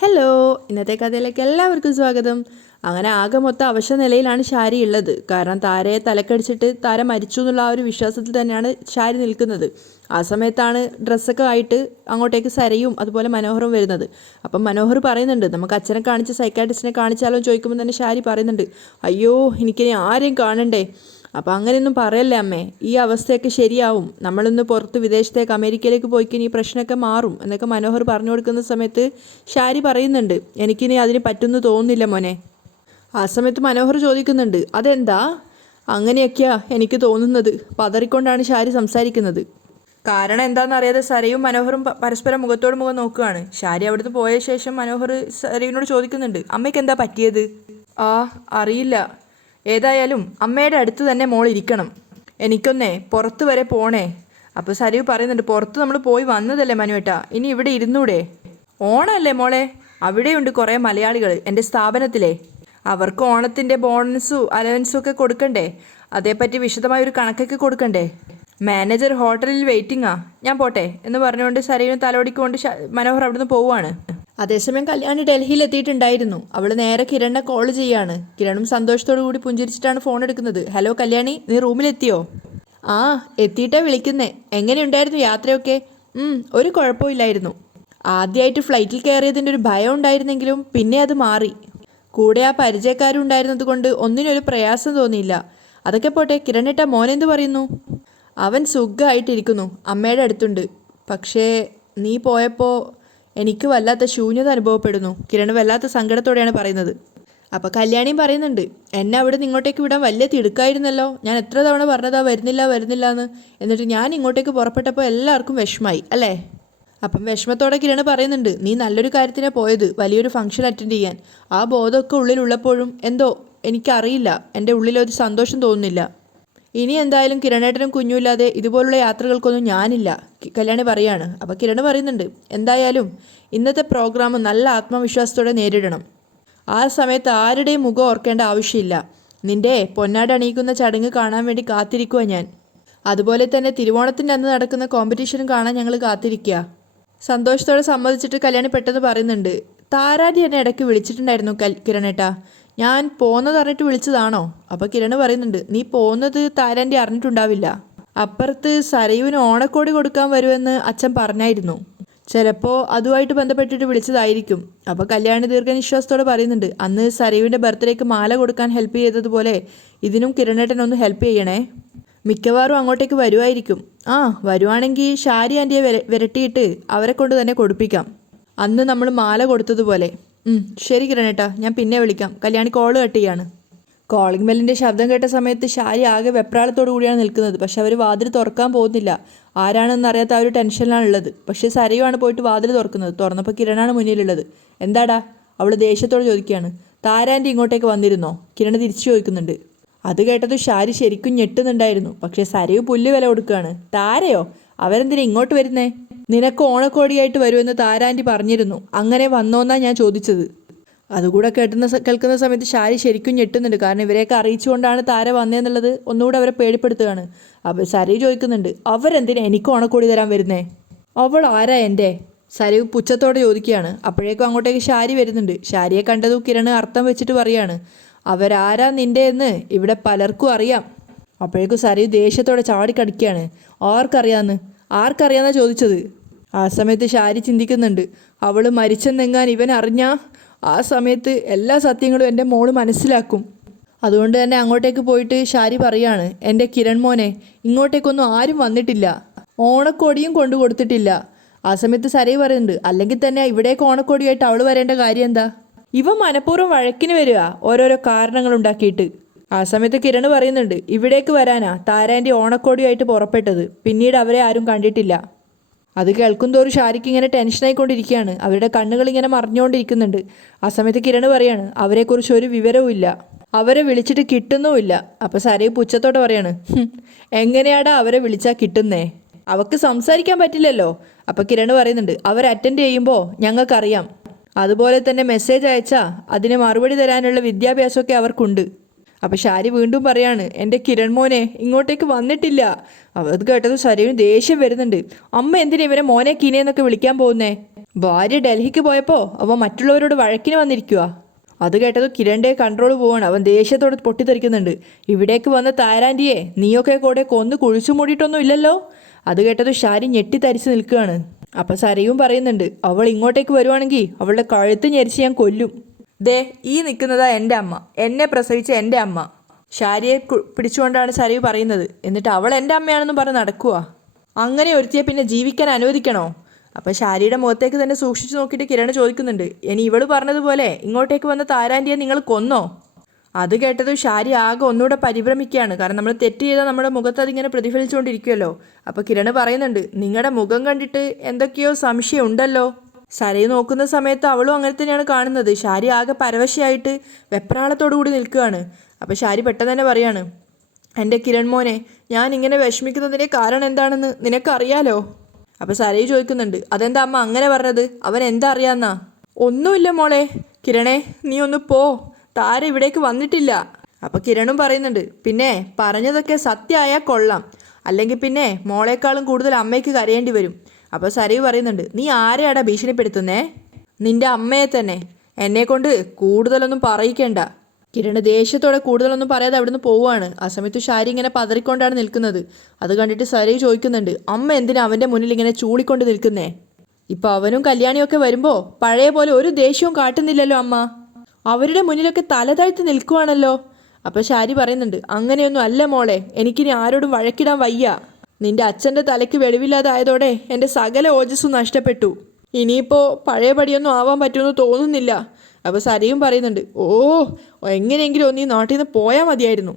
Hello, ഇന്നത്തെ കഥയിലേക്ക് എല്ലാവർക്കും സ്വാഗതം. അങ്ങനെ ആകെ മൊത്തം അവശ നിലയിലാണ് ഷാരി ഉള്ളത്. കാരണം താരയെ തലക്കടിച്ചിട്ട് താര മരിച്ചു എന്നുള്ള ആ ഒരു വിശ്വാസത്തിൽ തന്നെയാണ് ഷാരി നിൽക്കുന്നത്. ആ സമയത്താണ് ഡ്രസ്സൊക്കെ ആയിട്ട് അങ്ങോട്ടേക്ക് സരയും അതുപോലെ മനോഹറും വരുന്നത്. അപ്പം മനോഹർ പറയുന്നുണ്ട്, നമുക്ക് അച്ഛനെ കാണിച്ച് സൈക്കാട്രിസ്റ്റിനെ കാണിച്ചാലോ ചോദിക്കുമ്പോൾ തന്നെ ഷാരി പറയുന്നുണ്ട്, അയ്യോ എനിക്കിനി ആരെയും കാണണ്ടേ. അപ്പം അങ്ങനെയൊന്നും പറയല്ലേ അമ്മേ, ഈ അവസ്ഥയൊക്കെ ശരിയാവും, നമ്മളിന്ന് പുറത്ത് വിദേശത്തേക്ക് അമേരിക്കയിലേക്ക് പോയിക്കിനി ഈ പ്രശ്നമൊക്കെ മാറും എന്നൊക്കെ മനോഹർ പറഞ്ഞു കൊടുക്കുന്ന സമയത്ത് ഷാരി പറയുന്നുണ്ട്, എനിക്കിനി അതിന് പറ്റുമെന്ന് തോന്നുന്നില്ല മോനെ. ആ സമയത്ത് മനോഹർ ചോദിക്കുന്നുണ്ട്, അതെന്താ അങ്ങനെയൊക്കെയാ എനിക്ക് തോന്നുന്നത്. പതറിക്കൊണ്ടാണ് ഷാരി സംസാരിക്കുന്നത്. കാരണം എന്താണെന്നറിയാതെ സരയും മനോഹറും പരസ്പരം മുഖത്തോട് മുഖം നോക്കുകയാണ്. ഷാരി അവിടുന്ന് പോയ ശേഷം മനോഹർ സരയുവിനോട് ചോദിക്കുന്നുണ്ട്, അമ്മയ്ക്ക് എന്താ പറ്റിയത്? ആ അറിയില്ല, ഏതായാലും അമ്മയുടെ അടുത്ത് തന്നെ മോൾ ഇരിക്കണം, എനിക്കൊന്നേ പുറത്ത് വരെ പോണേ. അപ്പോൾ സരയു പറയുന്നുണ്ട്, പുറത്ത് നമ്മൾ പോയി വന്നതല്ലേ മനുവേട്ടാ, ഇനി ഇവിടെ ഇരുന്നൂടെ? ഓണമല്ലേ മോളെ, അവിടെയുണ്ട് കുറേ മലയാളികൾ എൻ്റെ സ്ഥാപനത്തിലെ, അവർക്ക് ഓണത്തിൻ്റെ ബോണസും അലവൻസും ഒക്കെ കൊടുക്കണ്ടേ, അതേപ്പറ്റി വിശദമായൊരു കണക്കൊക്കെ കൊടുക്കണ്ടേ. മാനേജർ ഹോട്ടലിൽ വെയിറ്റിംഗാ, ഞാൻ പോട്ടെ എന്ന് പറഞ്ഞുകൊണ്ട് സരയുവിന് തലോടിക്കൊണ്ട് മനോഹർ അവിടുന്ന് പോവുകയാണ്. അതേസമയം കല്യാണി ഡൽഹിയിൽ എത്തിയിട്ടുണ്ടായിരുന്നു. അവൾ നേരെ കിരണിനെ കോൾ ചെയ്യാണ്. കിരണും സന്തോഷത്തോടു കൂടി പുഞ്ചിരിച്ചിട്ടാണ് ഫോൺ എടുക്കുന്നത്. ഹലോ കല്യാണി, നീ റൂമിലെത്തിയോ? ആ എത്തിയിട്ടാ വിളിക്കുന്നേ. എങ്ങനെയുണ്ടായിരുന്നു യാത്രയൊക്കെ? ഒരു കുഴപ്പമില്ലായിരുന്നു. ആദ്യമായിട്ട് ഫ്ലൈറ്റിൽ കയറിയതിൻ്റെ ഒരു ഭയം ഉണ്ടായിരുന്നെങ്കിലും പിന്നെ അത് മാറി. കൂടെ ആ പരിചയക്കാരും ഉണ്ടായിരുന്നത് കൊണ്ട് ഒന്നിനൊരു പ്രയാസം തോന്നിയില്ല. അതൊക്കെ പോട്ടെ, കിരണേട്ട മോനെന്ത് പറയുന്നു? അവൻ സുഖമായിട്ടിരിക്കുന്നു, അമ്മയുടെ അടുത്തുണ്ട്. പക്ഷേ നീ പോയപ്പോൾ എനിക്ക് വല്ലാത്ത ശൂന്യത അനുഭവപ്പെടുന്നു. കിരൺ വല്ലാത്ത സങ്കടത്തോടെയാണ് പറയുന്നത്. അപ്പോൾ കല്യാണിയും പറയുന്നുണ്ട്, എന്നെ അവിടെ നിന്ന് ഇങ്ങോട്ടേക്ക് വിടാൻ വലിയ തിടുക്കായിരുന്നല്ലോ. ഞാൻ എത്ര തവണ പറഞ്ഞതാ വരുന്നില്ല എന്ന്. എന്നിട്ട് ഞാൻ ഇങ്ങോട്ടേക്ക് പുറപ്പെട്ടപ്പോൾ എല്ലാവർക്കും വിഷമായി അല്ലേ? അപ്പം വിഷമത്തോടെ കിരൺ പറയുന്നുണ്ട്, നീ നല്ലൊരു കാര്യത്തിനാണ് പോയത്, വലിയൊരു ഫംഗ്ഷൻ അറ്റൻഡ് ചെയ്യാൻ. ആ ബോധമൊക്കെ ഉള്ളിലുള്ളപ്പോഴും എന്തോ എനിക്കറിയില്ല, എൻ്റെ ഉള്ളിലൊരു സന്തോഷം തോന്നുന്നില്ല. ഇനി എന്തായാലും കിരണേട്ടനും കുഞ്ഞുമില്ലാതെ ഇതുപോലുള്ള യാത്രകൾക്കൊന്നും ഞാനില്ല, കല്യാണി പറയാണ്. അപ്പോൾ കിരൺ പറയുന്നുണ്ട്, എന്തായാലും ഇന്നത്തെ പ്രോഗ്രാം നല്ല ആത്മവിശ്വാസത്തോടെ നേരിടണം. ആ സമയത്ത് ആരുടെയും മുഖം ഓർക്കേണ്ട ആവശ്യമില്ല. നിന്റെ പൊന്നാട് അണിയിക്കുന്ന ചടങ്ങ് കാണാൻ വേണ്ടി കാത്തിരിക്കുക ഞാൻ. അതുപോലെ തന്നെ തിരുവോണത്തിൻ്റെ അന്ന് നടക്കുന്ന കോമ്പറ്റീഷനും കാണാൻ ഞങ്ങൾ കാത്തിരിക്കുക. സന്തോഷത്തോടെ സമ്മതിച്ചിട്ട് കല്യാണി പെട്ടെന്ന് പറയുന്നുണ്ട്, താരാജി എന്നെ ഇടയ്ക്ക് വിളിച്ചിട്ടുണ്ടായിരുന്നു കിരണേട്ടാ, ഞാൻ പോകുന്നത് അറിഞ്ഞിട്ട് വിളിച്ചതാണോ? അപ്പോൾ കിരൺ പറയുന്നുണ്ട്, നീ പോകുന്നത് താരാൻ്റെ അറിഞ്ഞിട്ടുണ്ടാവില്ല. അപ്പുറത്ത് സരയുവിന് ഓണക്കോടി കൊടുക്കാൻ വരുമെന്ന് അച്ഛൻ പറഞ്ഞായിരുന്നു. ചിലപ്പോൾ അതുമായിട്ട് ബന്ധപ്പെട്ടിട്ട് വിളിച്ചതായിരിക്കും. അപ്പോൾ കല്യാണി ദീർഘനിശ്വാസത്തോടെ പറയുന്നുണ്ട്, അന്ന് സരയുവിൻ്റെ ബർത്ത്ഡേക്ക് മാല കൊടുക്കാൻ ഹെൽപ്പ് ചെയ്തതുപോലെ ഇതിനും കിരണേട്ടനൊന്ന് ഹെൽപ്പ് ചെയ്യണേ. മിക്കവാറും അങ്ങോട്ടേക്ക് വരുമായിരിക്കും. വരുവാണെങ്കിൽ ഷാരി ആൻറ്റിയെ വിരട്ടിയിട്ട് അവരെ കൊണ്ട് തന്നെ കൊടുപ്പിക്കാം, അന്ന് നമ്മൾ മാല കൊടുത്തതുപോലെ. ശരി കിരണേട്ടാ, ഞാൻ പിന്നെ വിളിക്കാം. കല്യാണി കോള് കട്ട് ചെയ്യാണ്. കോളിംഗ് ബെല്ലിൻ്റെ ശബ്ദം കേട്ട സമയത്ത് ഷാരി ആകെ വെപ്രാളത്തോടു കൂടിയാണ് നിൽക്കുന്നത്. പക്ഷെ അവർ വാതിൽ തുറക്കാൻ പോകുന്നില്ല. ആരാണെന്നറിയാത്ത ആ ഒരു ടെൻഷനിലാണുള്ളത്. പക്ഷേ സരയുവാണ് പോയിട്ട് വാതിൽ തുറക്കുന്നത്. തുറന്നപ്പോൾ കിരണാണ് മുന്നിലുള്ളത്. എന്താടാ? അവൾ ദേഷ്യത്തോട് ചോദിക്കുകയാണ്. താരാൻ്റെ ഇങ്ങോട്ടേക്ക് വന്നിരുന്നോ? കിരൺ തിരിച്ചു ചോദിക്കുന്നുണ്ട്. അത് കേട്ടത് ഷാരി ശരിക്കും ഞെട്ടുന്നുണ്ടായിരുന്നു. പക്ഷേ സരയു പുല്ല് വില കൊടുക്കുകയാണ്. താരയോ? അവരെന്തിനാ ഇങ്ങോട്ട് വരുന്നേ? നിനക്ക് ഓണക്കോടിയായിട്ട് വരുമെന്ന് താരാൻ്റി പറഞ്ഞിരുന്നു, അങ്ങനെ വന്നോന്നാ ഞാൻ ചോദിച്ചത്. അതുകൂടെ കേൾക്കുന്ന സമയത്ത് ഷാരി ശരിക്കും ഞെട്ടുന്നുണ്ട്. കാരണം ഇവരെയൊക്കെ അറിയിച്ചുകൊണ്ടാണ് താര വന്നതെന്നുള്ളത് ഒന്നുകൂടെ അവരെ പേടിപ്പെടുത്തുകയാണ്. അപ്പോൾ സരയു ചോദിക്കുന്നുണ്ട്, അവരെന്തിനാ എനിക്ക് ഓണക്കോടി തരാൻ വരുന്നേ? അവൾ ആരാ എൻ്റെ? സരയു പുച്ഛത്തോടെ ചോദിക്കുകയാണ്. അപ്പോഴേക്കും അങ്ങോട്ടേക്ക് ഷാരി വരുന്നുണ്ട്. ഷാരിയെ കണ്ടതും കിരൺ അർത്ഥം വെച്ചിട്ട് പറയാണ്, അവരാരാ നിൻ്റെ എന്ന് ഇവിടെ പലർക്കും അറിയാം. അപ്പോഴേക്കും സരയു ദേഷ്യത്തോടെ ചാടിക്കടിക്കുകയാണ്. ആർക്കറിയാമെന്നാണ് ചോദിച്ചത്. ആ സമയത്ത് ഷാരി ചിന്തിക്കുന്നുണ്ട്, അവൾ മരിച്ചെന്നെങ്ങാൻ ഇവൻ അറിഞ്ഞാൽ ആ സമയത്ത് എല്ലാ സത്യങ്ങളും എൻ്റെ മോള് മനസ്സിലാക്കും. അതുകൊണ്ട് തന്നെ അങ്ങോട്ടേക്ക് പോയിട്ട് ഷാരി പറയാണ്, എൻ്റെ കിരൺ മോനെ, ഇങ്ങോട്ടേക്കൊന്നും ആരും വന്നിട്ടില്ല, ഓണക്കോടിയും കൊണ്ടു കൊടുത്തിട്ടില്ല. ആ സമയത്ത് സരയു പറയുന്നുണ്ട്, അല്ലെങ്കിൽ തന്നെ ഇവിടേക്ക് ഓണക്കോടിയായിട്ട് അവൾ വരേണ്ട കാര്യം എന്താ? ഇവ മനഃപൂർവ്വം വഴക്കിന് വരിക, ഓരോരോ കാരണങ്ങൾ ഉണ്ടാക്കിയിട്ട്. ആ സമയത്ത് കിരൺ പറയുന്നുണ്ട്, ഇവിടേക്ക് വരാനാ താരാൻ്റെ ഓണക്കോടിയായിട്ട് പുറപ്പെട്ടത്, പിന്നീട് അവരെ ആരും കണ്ടിട്ടില്ല. അത് കേൾക്കുന്തോറും ഷാരിക്ക് ഇങ്ങനെ ടെൻഷനായിക്കൊണ്ടിരിക്കുകയാണ്. അവരുടെ കണ്ണുകൾ ഇങ്ങനെ മറിഞ്ഞുകൊണ്ടിരിക്കുന്നുണ്ട്. ആ സമയത്ത് കിരൺ പറയാണ്, അവരെക്കുറിച്ച് ഒരു വിവരവും ഇല്ല, അവരെ വിളിച്ചിട്ട് കിട്ടുന്നുമില്ല. അപ്പോൾ സരയു പുച്ഛത്തോടെ പറയാണ്, എങ്ങനെയാടാ അവരെ വിളിച്ചാൽ കിട്ടുന്നേ? അവർക്ക് സംസാരിക്കാൻ പറ്റില്ലല്ലോ. അപ്പോൾ കിരൺ പറയുന്നുണ്ട്, അവർ അറ്റൻഡ് ചെയ്യുമ്പോൾ ഞങ്ങൾക്കറിയാം, അതുപോലെ തന്നെ മെസ്സേജ് അയച്ചാൽ അതിന് മറുപടി തരാനുള്ള വിദ്യാഭ്യാസമൊക്കെ അവർക്കുണ്ട്. അപ്പോൾ ഷാരി വീണ്ടും പറയാണ്, എൻ്റെ കിരൺ മോനെ ഇങ്ങോട്ടേക്ക് വന്നിട്ടില്ല. അത് കേട്ടത് സരയുവിന് ദേഷ്യം വരുന്നുണ്ട്. അമ്മ എന്തിനാ ഇവരെ മോനെ കീനേന്നൊക്കെ വിളിക്കാൻ പോകുന്നേ? ഭാര്യ ഡൽഹിക്ക് പോയപ്പോൾ അവൻ മറ്റുള്ളവരോട് വഴക്കിന് വന്നിരിക്കുക. അത് കേട്ടത് കിരണിൻ്റെ കൺട്രോൾ പോവാണ്. അവൻ ദേഷ്യത്തോടെ പൊട്ടിത്തെറിക്കുന്നുണ്ട്. ഇവിടേക്ക് വന്ന താരാൻ്റിയെ നീയൊക്കെ കൂടെ കൊന്ന് കുഴിച്ചു മൂടിയിട്ടൊന്നും ഇല്ലല്ലോ. അത് കേട്ടത് ഷാരി ഞെട്ടിത്തരിച്ച് നിൽക്കുകയാണ്. അപ്പം സരയും പറയുന്നുണ്ട്, അവൾ ഇങ്ങോട്ടേക്ക് വരുവാണെങ്കിൽ അവളുടെ കഴുത്ത് ഞെരിച്ച് ഞാൻ കൊല്ലും. ദേ ഈ നിൽക്കുന്നതാ എൻ്റെ അമ്മ, എന്നെ പ്രസവിച്ച എൻ്റെ അമ്മ. ഷാരിയെ പിടിച്ചുകൊണ്ടാണ് സരയു പറയുന്നത്. എന്നിട്ട് അവൾ എൻ്റെ അമ്മയാണെന്ന് പറഞ്ഞ് നടക്കുക. അങ്ങനെ ഒരുത്തിയെ പിന്നെ ജീവിക്കാൻ അനുവദിക്കണോ? അപ്പം ഷാരിയുടെ മുഖത്തേക്ക് തന്നെ സൂക്ഷിച്ചു നോക്കിയിട്ട് കിരൺ ചോദിക്കുന്നുണ്ട്, ഇനി ഇവള് പറഞ്ഞതുപോലെ ഇങ്ങോട്ടേക്ക് വന്ന താരാൻ്റിയെ നിങ്ങൾ കൊന്നോ? അത് കേട്ടത് ഷാരി ആകെ ഒന്നുകൂടെ പരിഭ്രമിക്കുകയാണ്. കാരണം നമ്മൾ തെറ്റ് ചെയ്താൽ നമ്മുടെ മുഖത്ത് അതിങ്ങനെ പ്രതിഫലിച്ചുകൊണ്ടിരിക്കുമല്ലോ. അപ്പോൾ കിരൺ പറയുന്നുണ്ട്, നിങ്ങളുടെ മുഖം കണ്ടിട്ട് എന്തൊക്കെയോ സംശയം ഉണ്ടല്ലോ. സരയു നോക്കുന്ന സമയത്ത് അവളും അങ്ങനെ തന്നെയാണ് കാണുന്നത്. ഷാരി ആകെ പരവശയായിട്ട് വെപ്രാളത്തോടു കൂടി നിൽക്കുകയാണ്. അപ്പോൾ ഷാരി പെട്ടെന്ന് തന്നെ പറയാണ്, എൻ്റെ കിരൺ മോനെ, ഞാൻ ഇങ്ങനെ വിഷമിക്കുന്നതിൻ്റെ കാരണം എന്താണെന്ന് നിനക്കറിയാലോ. അപ്പോൾ സരയു ചോദിക്കുന്നുണ്ട്, അതെന്താ അമ്മ അങ്ങനെ പറഞ്ഞത്? അവൻ എന്താ അറിയാന്നാ? ഒന്നുമില്ല മോളെ. കിരണേ നീ ഒന്ന് പോ, താര ഇവിടേക്ക് വന്നിട്ടില്ല. അപ്പോൾ കിരണും പറയുന്നുണ്ട്, പിന്നെ പറഞ്ഞതൊക്കെ സത്യമായാൽ കൊള്ളാം, അല്ലെങ്കിൽ പിന്നെ മോളെക്കാളും കൂടുതൽ അമ്മയ്ക്ക് കരയേണ്ടി വരും. അപ്പോൾ സരയു പറയുന്നുണ്ട്, നീ ആരെയാടാ ഭീഷണിപ്പെടുത്തുന്നേ? നിന്റെ അമ്മയെ തന്നെ. എന്നെക്കൊണ്ട് കൂടുതലൊന്നും പറയിക്കേണ്ട. കിരണ് ദേഷ്യത്തോടെ കൂടുതലൊന്നും പറയാതെ അവിടുന്ന് പോവുകയാണ്. ആ സമയത്ത് ഷാരി ഇങ്ങനെ പതറിക്കൊണ്ടാണ് നിൽക്കുന്നത്. അത് കണ്ടിട്ട് സരയു ചോദിക്കുന്നുണ്ട്, അമ്മ എന്തിനാ അവൻ്റെ മുന്നിൽ ഇങ്ങനെ ചൂളിക്കൊണ്ട് നിൽക്കുന്നേ? ഇപ്പോൾ അവനും കല്യാണിയൊക്കെ വരുമ്പോൾ പഴയ പോലെ ഒരു ദേഷ്യവും കാട്ടുന്നില്ലല്ലോ അമ്മ. അവരുടെ മുന്നിലൊക്കെ തല താഴ്ത്തി നിൽക്കുവാണല്ലോ. അപ്പോൾ ഷാരി പറയുന്നുണ്ട്, അങ്ങനെയൊന്നും അല്ല മോളെ, എനിക്കിനി ആരോടും വഴക്കിടാൻ വയ്യ. നിന്റെ അച്ഛൻ്റെ തലയ്ക്ക് വെളിവില്ലാതായതോടെ എൻ്റെ സകല ഓജസ്സും നഷ്ടപ്പെട്ടു. ഇനിയിപ്പോൾ പഴയപടിയൊന്നും ആവാൻ പറ്റുമെന്ന് തോന്നുന്നില്ല. അപ്പോൾ സരയും പറയുന്നുണ്ട്, ഓ എങ്ങനെയെങ്കിലും ഒന്ന് ഈ നാട്ടിൽ നിന്ന് പോയാൽ മതിയായിരുന്നു.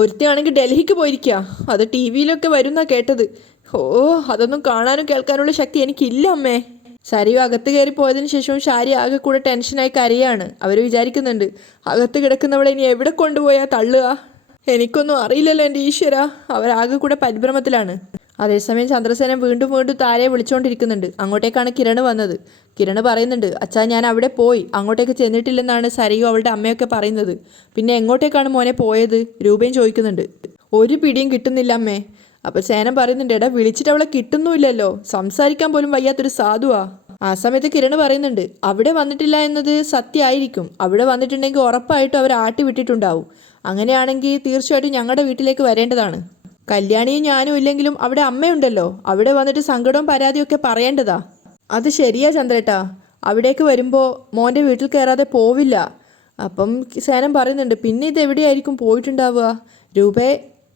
ഒരുത്തയാണെങ്കിൽ ഡൽഹിക്ക് പോയിരിക്കുക, അത് ടി വിയിലൊക്കെ വരുന്നാ കേട്ടത്. ഓ അതൊന്നും കാണാനും കേൾക്കാനുള്ള ശക്തി എനിക്കില്ല അമ്മേ. സരയു അകത്ത് കയറി പോയതിന് ശേഷവും ഷാരി ആകെ കൂടെ ടെൻഷനായി കരയാണ്. അവർ വിചാരിക്കുന്നുണ്ട്, അകത്ത് കിടക്കുന്നവളെ ഇനി എവിടെ കൊണ്ടുപോയാൽ തള്ളുക? എനിക്കൊന്നും അറിയില്ലല്ലോ എൻ്റെ ഈശ്വര. അവരാകെ കൂടെ പരിഭ്രമത്തിലാണ്. അതേസമയം ചന്ദ്രസേനൻ വീണ്ടും വീണ്ടും താരയെ വിളിച്ചുകൊണ്ടിരിക്കുന്നുണ്ട്. അങ്ങോട്ടേക്കാണ് കിരൺ വന്നത്. കിരൺ പറയുന്നുണ്ട്, അച്ഛാ ഞാൻ അവിടെ പോയി, അങ്ങോട്ടേക്ക് ചെന്നിട്ടില്ലെന്നാണ് സരയു അവളുടെ അമ്മയൊക്കെ പറയുന്നത്. പിന്നെ എങ്ങോട്ടേക്കാണ് മോനെ പോയത്? രൂപയും ചോദിക്കുന്നുണ്ട്. ഒരു പിടിയും കിട്ടുന്നില്ല അമ്മേ. അപ്പോൾ സേനൻ പറയുന്നുണ്ട്, എടാ വിളിച്ചിട്ട് അവളെ കിട്ടുന്നുമില്ലല്ലോ, സംസാരിക്കാൻ പോലും വയ്യാത്തൊരു സാധുവാ. ആ സമയത്ത് കിരൺ പറയുന്നുണ്ട്, അവിടെ വന്നിട്ടില്ല എന്നത് സത്യമായിരിക്കും. അവിടെ വന്നിട്ടുണ്ടെങ്കിൽ ഉറപ്പായിട്ടും അവർ ആട്ടി വിട്ടിട്ടുണ്ടാവും. അങ്ങനെയാണെങ്കിൽ തീർച്ചയായിട്ടും ഞങ്ങളുടെ വീട്ടിലേക്ക് വരേണ്ടതാണ്. കല്യാണിയും ഞാനും ഇല്ലെങ്കിലും അവിടെ അമ്മയുണ്ടല്ലോ, അവിടെ വന്നിട്ട് സങ്കടവും പരാതിയൊക്കെ പറയേണ്ടതാ. അത് ശരിയാ ചന്ദ്രേട്ടാ, അവിടേക്ക് വരുമ്പോൾ മോൻ്റെ വീട്ടിൽ കയറാതെ പോവില്ല. അപ്പം സേനൻ പറയുന്നുണ്ട്, പിന്നെ ഇത് എവിടെയായിരിക്കും പോയിട്ടുണ്ടാവുക? രൂപയെ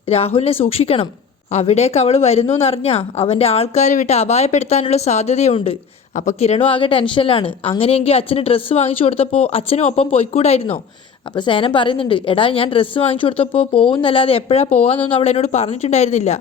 രാഹുലിനെ സൂക്ഷിക്കണം. അവിടേക്ക് അവൾ വരുന്നു എന്നറിഞ്ഞാൽ അവൻ്റെ ആൾക്കാരെ വിട്ട് അപായപ്പെടുത്താനുള്ള സാധ്യതയുണ്ട്. അപ്പോൾ കിരണും ആകെ ടെൻഷനിലാണ്. അങ്ങനെയെങ്കിൽ അച്ഛന് ഡ്രസ്സ് വാങ്ങിച്ചു കൊടുത്തപ്പോൾ അച്ഛനും ഒപ്പം പോയിക്കൂടായിരുന്നോ? അപ്പോൾ സേനൻ പറയുന്നുണ്ട്, എടാ ഞാൻ ഡ്രസ്സ് വാങ്ങിച്ചു കൊടുത്തപ്പോൾ പോകുന്നല്ലാതെ എപ്പോഴാണ് പോകാമെന്നൊന്നും അവൾ എന്നോട് പറഞ്ഞിട്ടുണ്ടായിരുന്നില്ല.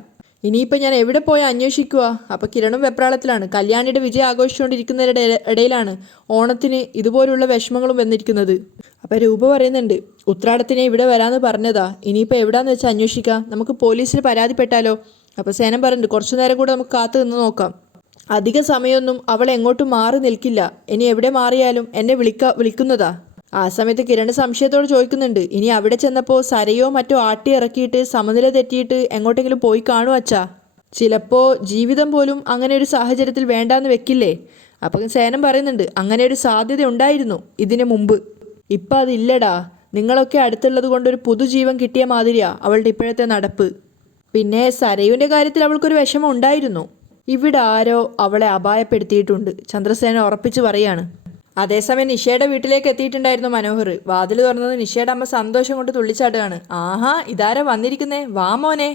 ഇനിയിപ്പോൾ ഞാൻ എവിടെ പോയാൽ അന്വേഷിക്കുക? അപ്പോൾ കിരണും വെപ്രാളത്തിലാണ്. കല്യാണിയുടെ വിജയം ആഘോഷിച്ചുകൊണ്ടിരിക്കുന്നവരുടെ ഇടയിലാണ് ഓണത്തിന് ഇതുപോലുള്ള വിഷമങ്ങളും വന്നിരിക്കുന്നത്. അപ്പോൾ രൂപ പറയുന്നുണ്ട്, ഉത്രാടത്തിനെ ഇവിടെ വരാമെന്ന് പറഞ്ഞതാ, ഇനിയിപ്പോൾ എവിടെയാണെന്ന് വെച്ചാൽ അന്വേഷിക്കാം, നമുക്ക് പോലീസിൽ പരാതിപ്പെട്ടാലോ? അപ്പോൾ സേനൻ പറയുന്നുണ്ട്, കുറച്ചു നേരം കൂടെ നമുക്ക് കാത്തു നിന്ന് നോക്കാം. അധിക സമയമൊന്നും അവൾ എങ്ങോട്ടും മാറി നിൽക്കില്ല. ഇനി എവിടെ മാറിയാലും എന്നെ വിളിക്കുന്നതാ. ആ സമയത്ത് കിരൺ സംശയത്തോട് ചോദിക്കുന്നുണ്ട്, ഇനി അവിടെ ചെന്നപ്പോൾ സരയോ മറ്റോ ആട്ടി ഇറക്കിയിട്ട് സമനില തെറ്റിയിട്ട് എങ്ങോട്ടെങ്കിലും പോയി കാണും അച്ഛാ? ചിലപ്പോൾ ജീവിതം പോലും അങ്ങനെ ഒരു സാഹചര്യത്തിൽ വേണ്ടാന്ന് വെക്കില്ലേ? അപ്പം സേനൻ പറയുന്നുണ്ട്, അങ്ങനെ ഒരു സാധ്യത ഉണ്ടായിരുന്നു ഇതിനു മുമ്പ്. ഇപ്പം അതില്ലടാ. നിങ്ങളൊക്കെ അടുത്തുള്ളത് കൊണ്ടൊരു പുതുജീവൻ കിട്ടിയ മാതിരിയാ അവളുടെ ഇപ്പോഴത്തെ നടപ്പ്. പിന്നെ സരയുവിൻ്റെ കാര്യത്തിൽ അവൾക്കൊരു വിഷമം ഉണ്ടായിരുന്നു. ഇവിടെ ആരോ അവളെ അപായപ്പെടുത്തിയിട്ടുണ്ട്, ചന്ദ്രസേന ഉറപ്പിച്ച് പറയാണ്. അതേസമയം നിഷയുടെ വീട്ടിലേക്ക് എത്തിയിട്ടുണ്ടായിരുന്നു മനോഹർ. വാതിൽ തുറന്നത് നിഷയുടെ അമ്മ സന്തോഷം കൊണ്ട് തുള്ളിച്ചാടുകയാണ്. ആഹാ ഇതാരാ വന്നിരിക്കുന്നേ, വാ മോനെ.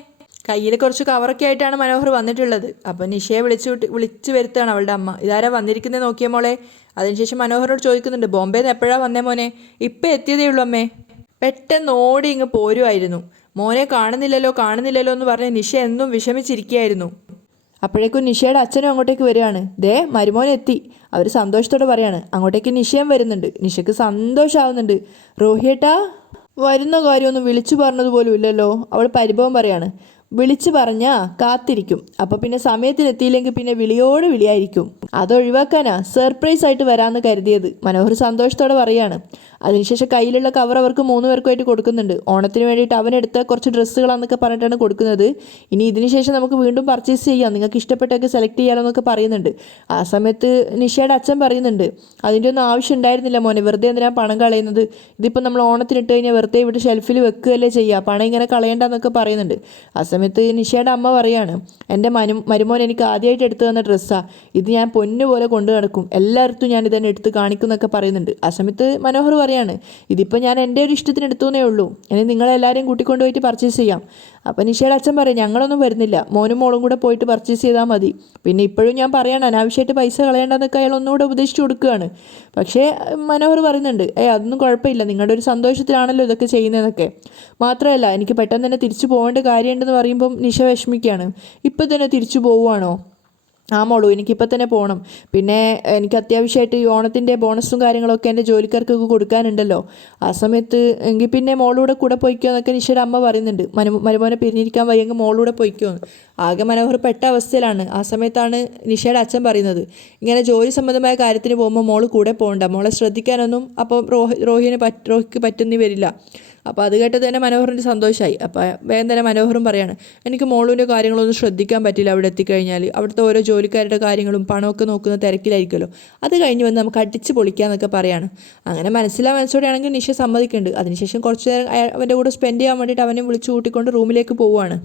കയ്യിൽ കുറച്ച് കവറൊക്കെ ആയിട്ടാണ് മനോഹർ വന്നിട്ടുള്ളത്. അപ്പം നിഷയെ വിളിച്ചു വരുത്തുകയാണ് അവളുടെ അമ്മ. ഇതാരാ വന്നിരിക്കുന്നേ നോക്കിയ മോളെ. അതിനുശേഷം മനോഹരോട് ചോദിക്കുന്നുണ്ട്, ബോംബെയിൽ നിന്ന് എപ്പോഴാണ് വന്നേ മോനെ? ഇപ്പം എത്തിയതേ ഉള്ളൂ അമ്മേ. പെട്ടെന്ന് ഓടി ഇങ്ങ് പോരുമായിരുന്നു. മോനെ കാണുന്നില്ലല്ലോ എന്ന് പറഞ്ഞ് നിഷ എന്നും വിഷമിച്ചിരിക്കുകയായിരുന്നു. അപ്പോഴേക്കും നിഷയുടെ അച്ഛനും അങ്ങോട്ടേക്ക് വരികയാണ്. ദേ മരുമോൻ എത്തി. അവർ സന്തോഷത്തോടെ പറയാണ്. അങ്ങോട്ടേക്ക് നിഷയും വരുന്നുണ്ട്. നിഷയ്ക്ക് സന്തോഷമാവുന്നുണ്ട്. റോഹിയേട്ടാ വരുന്ന കാര്യമൊന്നും വിളിച്ചു പറഞ്ഞതുപോലും ഇല്ലല്ലോ. അവൾ പരിഭവം പറയാണ്. വിളിച്ചു പറഞ്ഞാൽ കാത്തിരിക്കും. അപ്പോൾ പിന്നെ സമയത്തിനെത്തിയില്ലെങ്കിൽ പിന്നെ വിളിയോട് വിളിയായിരിക്കും. അതൊഴിവാക്കാനാ സർപ്രൈസ് ആയിട്ട് വരാമെന്ന് കരുതിയത്. മനോഹർ സന്തോഷത്തോടെ പറയാണ്. അതിനുശേഷം കയ്യിലുള്ള കവർ അവർക്ക് 3 പേർക്കുമായിട്ട് കൊടുക്കുന്നുണ്ട്. ഓണത്തിന് വേണ്ടിയിട്ട് അവനെടുത്ത കുറച്ച് ഡ്രസ്സുകളാണെന്നൊക്കെ പറഞ്ഞിട്ടാണ് കൊടുക്കുന്നത്. ഇനി ഇതിന് ശേഷം നമുക്ക് വീണ്ടും പർച്ചേസ് ചെയ്യാം, നിങ്ങൾക്ക് ഇഷ്ടപ്പെട്ടൊക്കെ സെലക്ട് ചെയ്യാമോ എന്നൊക്കെ പറയുന്നുണ്ട്. ആ സമയത്ത് നിഷയുടെ അച്ഛൻ പറയുന്നുണ്ട്, അതിൻ്റെ ഒന്നും ആവശ്യം ഉണ്ടായിരുന്നില്ല മോനെ, വെറുതെ എന്തിനാ പണം കളയുന്നത്? ഇതിപ്പോൾ നമ്മൾ ഓണത്തിനിട്ട് കഴിഞ്ഞാൽ വെറുതെ ഇവിടെ ഷെൽഫിൽ വെക്കുകയല്ലേ ചെയ്യുക, പണം ഇങ്ങനെ കളയേണ്ടെന്നൊക്കെ പറയുന്നുണ്ട്. ആ സമയത്ത് നിഷയുടെ അമ്മ പറയാണ്, എൻ്റെ മരുമോൻ എനിക്ക് ആദ്യമായിട്ട് എടുത്തു തന്ന ഡ്രസ്സാണ്, ഇത് ഞാൻ പൊന്നുപോലെ കൊണ്ടു നടക്കും, എല്ലായിടത്തും ഞാൻ ഇതന്നെ എടുത്ത് കാണിക്കും എന്നൊക്കെ പറയുന്നുണ്ട്. ആ സമയത്ത് മനോഹർ പറയാണ്, ഇതിപ്പോൾ ഞാൻ എൻ്റെ ഒരു ഇഷ്ടത്തിന് എടുത്തുവെന്നേ ഉള്ളൂ, ഇനി നിങ്ങളെല്ലാവരെയും കൂട്ടിക്കൊണ്ട് പോയിട്ട് പർച്ചേസ് ചെയ്യാം. അപ്പോൾ നിഷയുടെ അച്ഛൻ പറയും, ഞങ്ങളൊന്നും വരുന്നില്ല, മോനും മോളും കൂടെ പോയിട്ട് പർച്ചേസ് ചെയ്താൽ മതി. പിന്നെ ഇപ്പോഴും ഞാൻ പറയാണ്, അനാവശ്യമായിട്ട് പൈസ കളയേണ്ടെന്നൊക്കെ അയാൾ ഒന്നുകൂടെ ഉപദേശിച്ച് കൊടുക്കുകയാണ്. പക്ഷേ മനോഹർ പറയുന്നുണ്ട്, അതൊന്നും കുഴപ്പമില്ല, നിങ്ങളുടെ ഒരു സന്തോഷത്തിലാണല്ലോ ഇതൊക്കെ ചെയ്യുന്നതെന്നൊക്കെ. മാത്രമല്ല എനിക്ക് പെട്ടെന്ന് തന്നെ തിരിച്ചു പോകേണ്ട കാര്യമുണ്ടെന്ന് പറയുമ്പം നിഷ വിഷമിക്കുകയാണ്. ഇപ്പം തന്നെ തിരിച്ചു പോവുകയാണോ? ആ മോളൂ, എനിക്കിപ്പോൾ തന്നെ പോകണം. പിന്നെ എനിക്ക് അത്യാവശ്യമായിട്ട് ഈ ഓണത്തിൻ്റെ ബോണസും കാര്യങ്ങളൊക്കെ എൻ്റെ ജോലിക്കാർക്കൊക്കെ കൊടുക്കാനുണ്ടല്ലോ. ആ സമയത്ത് എങ്കിൽ പിന്നെ മോളൂടെ കൂടെ പോയിക്കോ എന്നൊക്കെ നിഷയുടെ അമ്മ പറയുന്നുണ്ട്. മരുമോനെ പിരിഞ്ഞിരിക്കാൻ വയ്യെങ്കിൽ മോളൂടെ പോയിക്കോ എന്ന്. ആകെ മനോഹർ പെട്ട അവസ്ഥയിലാണ്. ആ സമയത്താണ് നിഷയുടെ അച്ഛൻ പറയുന്നത്, ഇങ്ങനെ ജോലി സംബന്ധമായ കാര്യത്തിന് പോകുമ്പോൾ മോള് കൂടെ പോകണ്ട, മോളെ ശ്രദ്ധിക്കാനൊന്നും അപ്പോൾ റോഹിക്ക് പറ്റുന്നേ വരില്ല. അപ്പോൾ അത് കേട്ടത് തന്നെ മനോഹറിൻ്റെ സന്തോഷമായി. അപ്പോൾ വേഗം തന്നെ മനോഹറും പറയാണ്, എനിക്ക് മോളുവിൻ്റെ കാര്യങ്ങളൊന്നും ശ്രദ്ധിക്കാൻ പറ്റില്ല, അവിടെ എത്തിക്കഴിഞ്ഞാൽ അവിടുത്തെ ഓരോ ജോലിക്കാരുടെ കാര്യങ്ങളും പണമൊക്കെ നോക്കുന്ന തിരക്കിലായിരിക്കുമല്ലോ, അത് കഴിഞ്ഞ് വന്ന് നമുക്ക് അടിച്ച് പൊളിക്കാമെന്നൊക്കെ പറയാണ്. അങ്ങനെ മനസ്സോടെയാണെങ്കിൽ നിഷ സമ്മതിക്കുന്നുണ്ട്. അതിനുശേഷം കുറച്ച് നേരം അവൻ്റെ കൂടെ സ്പെൻഡ് ചെയ്യാൻ വേണ്ടിയിട്ട് അവനെ വിളിച്ചു കൂട്ടിക്കൊണ്ട് റൂമിലേക്ക് പോവുകയാണ്.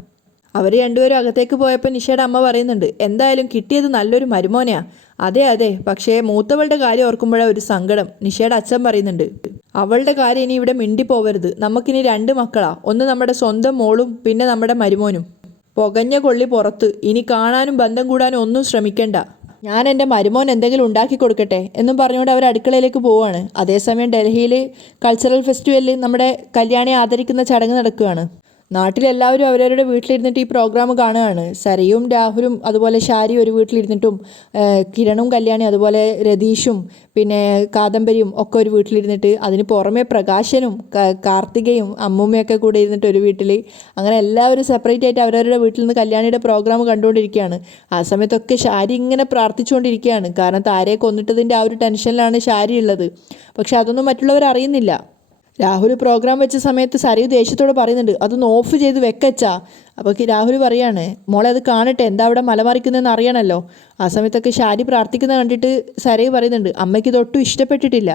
അവർ രണ്ടുപേരും അകത്തേക്ക് പോയപ്പോൾ നിഷയുടെ അമ്മ പറയുന്നുണ്ട്, എന്തായാലും കിട്ടിയത് നല്ലൊരു മരുമോനെയാണ്. അതെ, പക്ഷേ മൂത്തവളുടെ കാര്യം ഓർക്കുമ്പോഴാണ് ഒരു സങ്കടം. നിഷയുടെ അച്ഛൻ പറയുന്നുണ്ട്, അവളുടെ കാര്യം ഇനി ഇവിടെ മിണ്ടിപ്പോവരുത്, നമുക്കിനി 2 മക്കളാ, ഒന്ന് നമ്മുടെ സ്വന്തം മോളും പിന്നെ നമ്മുടെ മരുമോനും. പുകഞ്ഞ കൊള്ളി പുറത്ത്, ഇനി കാണാനും ബന്ധം കൂടാനും ഒന്നും ശ്രമിക്കണ്ട, ഞാൻ എൻ്റെ മരുമോൻ എന്തെങ്കിലും ഉണ്ടാക്കി കൊടുക്കട്ടെ എന്നും പറഞ്ഞുകൊണ്ട് അവർ അടുക്കളയിലേക്ക് പോവുകയാണ്. അതേസമയം ഡൽഹിയിൽ കൾച്ചറൽ ഫെസ്റ്റിവലിൽ നമ്മുടെ കല്യാണിയെ ആദരിക്കുന്ന ചടങ്ങ് നടക്കുകയാണ്. നാട്ടിലെല്ലാവരും അവരവരുടെ വീട്ടിലിരുന്നിട്ട് ഈ പ്രോഗ്രാം കാണുകയാണ്. സരയും രാഹുലും അതുപോലെ ഷാരി ഒരു വീട്ടിലിരുന്നിട്ടും കിരണും കല്യാണി അതുപോലെ രതീഷും പിന്നെ കാദംബരിയും ഒക്കെ ഒരു വീട്ടിലിരുന്നിട്ട്, അതിന് പുറമെ പ്രകാശനും കാർത്തികയും അമ്മൂമ്മയൊക്കെ കൂടെ ഇരുന്നിട്ട് ഒരു വീട്ടിൽ, അങ്ങനെ എല്ലാവരും സെപ്പറേറ്റ് ആയിട്ട് അവരവരുടെ വീട്ടിൽ നിന്ന് കല്യാണിയുടെ പ്രോഗ്രാം കണ്ടുകൊണ്ടിരിക്കുകയാണ്. ആ സമയത്തൊക്കെ ഷാരി ഇങ്ങനെ പ്രാർത്ഥിച്ചുകൊണ്ടിരിക്കുകയാണ്. കാരണം താരയെ കൊന്നിട്ടതിൻ്റെ ആ ഒരു ടെൻഷനിലാണ് ഷാരി ഉള്ളത്. പക്ഷെ അതൊന്നും മറ്റുള്ളവർ അറിയുന്നില്ല. രാഹുൽ പ്രോഗ്രാം വെച്ച സമയത്ത് സരയു ദേഷ്യത്തോട് പറയുന്നുണ്ട്, അതൊന്ന് ഓഫ് ചെയ്ത് വെക്കച്ചാ. അപ്പോൾ രാഹുൽ പറയാണ്, മോളെ അത് കാണട്ടെ, എന്താ അവിടെ മലമറിക്കുന്നതെന്ന് അറിയണമല്ലോ. ആ സമയത്തൊക്കെ ഷാരി പ്രാർത്ഥിക്കുന്നത് കണ്ടിട്ട് സരയു പറയുന്നുണ്ട്, അമ്മയ്ക്ക് ഇതൊട്ടും ഇഷ്ടപ്പെട്ടിട്ടില്ല,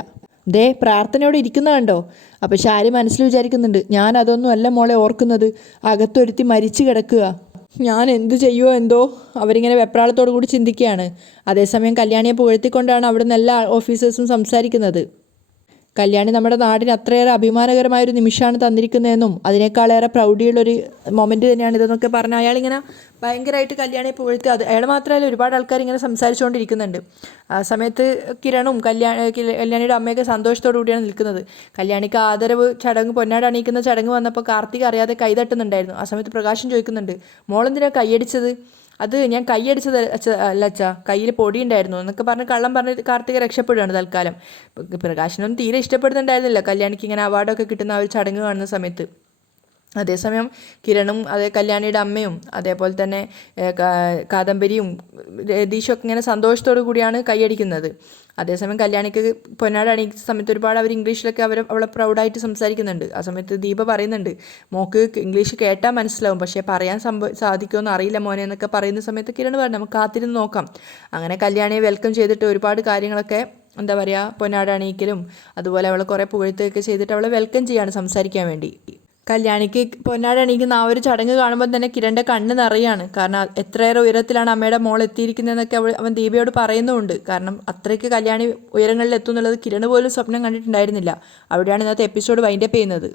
ദേ പ്രാർത്ഥനയോടെ ഇരിക്കുന്ന കണ്ടോ. അപ്പോൾ ഷാരി മനസ്സിൽ വിചാരിക്കുന്നുണ്ട്, ഞാൻ അതൊന്നും അല്ല മോളെ ഓർക്കുന്നത്, അകത്തൊരുത്തി മരിച്ചു കിടക്കുക, ഞാൻ എന്ത് ചെയ്യുമോ എന്തോ. അവരിങ്ങനെ വെപ്രാളത്തോടു കൂടി ചിന്തിക്കുകയാണ്. അതേസമയം കല്യാണിയെ പുകഴ്ത്തിക്കൊണ്ടാണ് അവിടെ നിന്ന് എല്ലാ ഓഫീസേഴ്സും സംസാരിക്കുന്നത്. കല്യാണി നമ്മുടെ നാടിന് അത്രയേറെ അഭിമാനകരമായൊരു നിമിഷമാണ് തന്നിരിക്കുന്നതെന്നും അതിനേക്കാളേറെ പ്രൗഢിയുള്ളൊരു മൊമെൻറ്റ് തന്നെയാണ് ഇതെന്നൊക്കെ പറഞ്ഞ് അയാളിങ്ങനെ ഭയങ്കരമായിട്ട് കല്യാണിയെ പുകഴ്ത്തി. അയാൾ മാത്രമല്ല, ഒരുപാട് ആൾക്കാർ ഇങ്ങനെ സംസാരിച്ചുകൊണ്ടിരിക്കുന്നുണ്ട്. ആ സമയത്ത് കിരണും കല്യാണിയുടെ അമ്മയൊക്കെ സന്തോഷത്തോടു കൂടിയാണ് നിൽക്കുന്നത്. കല്യാണിക്ക് ആദരവ് ചടങ്ങ്, പൊന്നാട അണിയിക്കുന്ന ചടങ്ങ് വന്നപ്പോൾ കാർത്തിക അറിയാതെ കൈ തട്ടുന്നുണ്ടായിരുന്നു. ആ സമയത്ത് പ്രകാശൻ ചോദിക്കുന്നുണ്ട്, മോളെന്തിനാ കൈയടിച്ചത്? അത് ഞാൻ കൈയടിച്ചത് അല്ല അച്ഛാ, കയ്യിൽ പൊടി ഉണ്ടായിരുന്നു എന്നൊക്കെ പറഞ്ഞ് കള്ളം പറഞ്ഞ് കാർത്തിക രക്ഷപ്പെടുകയാണ് തൽക്കാലം. പ്രകാശനൊന്നും തീരെ ഇഷ്ടപ്പെടുന്നുണ്ടായിരുന്നില്ല കല്യാണിക്ക് ഇങ്ങനെ അവാർഡൊക്കെ കിട്ടുന്ന ആ ഒരു ചടങ്ങ് കാണുന്ന സമയത്ത്. അതേസമയം കിരണും കല്യാണിയുടെ അമ്മയും അതേപോലെ തന്നെ കാദംബരിയും രതീഷും ഒക്കെ ഇങ്ങനെ സന്തോഷത്തോടു കൂടിയാണ് കൈയടിക്കുന്നത്. അതേസമയം കല്യാണിക്ക് പൊന്നാട അണിയിക്കുന്ന സമയത്ത് ഒരുപാട് അവർ ഇംഗ്ലീഷിലൊക്കെ അവളെ പ്രൗഡായിട്ട് സംസാരിക്കുന്നുണ്ട്. ആ സമയത്ത് ദീപ പറയുന്നുണ്ട്, മോക്ക് ഇംഗ്ലീഷ് കേട്ടാൽ മനസ്സിലാവും, പക്ഷേ പറയാൻ സാധിക്കുമെന്ന് അറിയില്ല മോനെ എന്നൊക്കെ പറയുന്ന സമയത്ത് കിരൺ പറഞ്ഞു, നമുക്ക് കാത്തിരുന്ന് നോക്കാം. അങ്ങനെ കല്യാണിയെ വെൽക്കം ചെയ്തിട്ട് ഒരുപാട് കാര്യങ്ങളൊക്കെ എന്താ പറയുക, പൊന്നാട അണിയിക്കലും അതുപോലെ അവളെ കുറേ പുകഴ്ത്തുകയൊക്കെ ചെയ്തിട്ട് അവളെ വെൽക്കം ചെയ്യാണ് സംസാരിക്കാൻ വേണ്ടി. കല്യാണിക്ക് പൊന്നാട അണിയിക്കുന്ന ആ ഒരു ചടങ്ങ് കാണുമ്പോൾ തന്നെ കിരണിൻ്റെ കണ്ണ് നിറയാണ്. കാരണം എത്രയേറെ ഉയരത്തിലാണ് അമ്മയുടെ മോൾ എത്തിയിരിക്കുന്നതെന്നൊക്കെ അവൻ ദീപയോട് പറയുന്നുമുണ്ട്. കാരണം അത്രയ്ക്ക് കല്യാണി ഉയരങ്ങളിൽ എത്തും എന്നുള്ളത് കിരണ് പോലും സ്വപ്നം കണ്ടിട്ടുണ്ടായിരുന്നില്ല. അവിടെയാണ് ഇന്നത്തെ എപ്പിസോഡ് വൈൻഡപ്പ് ചെയ്യുന്നത്.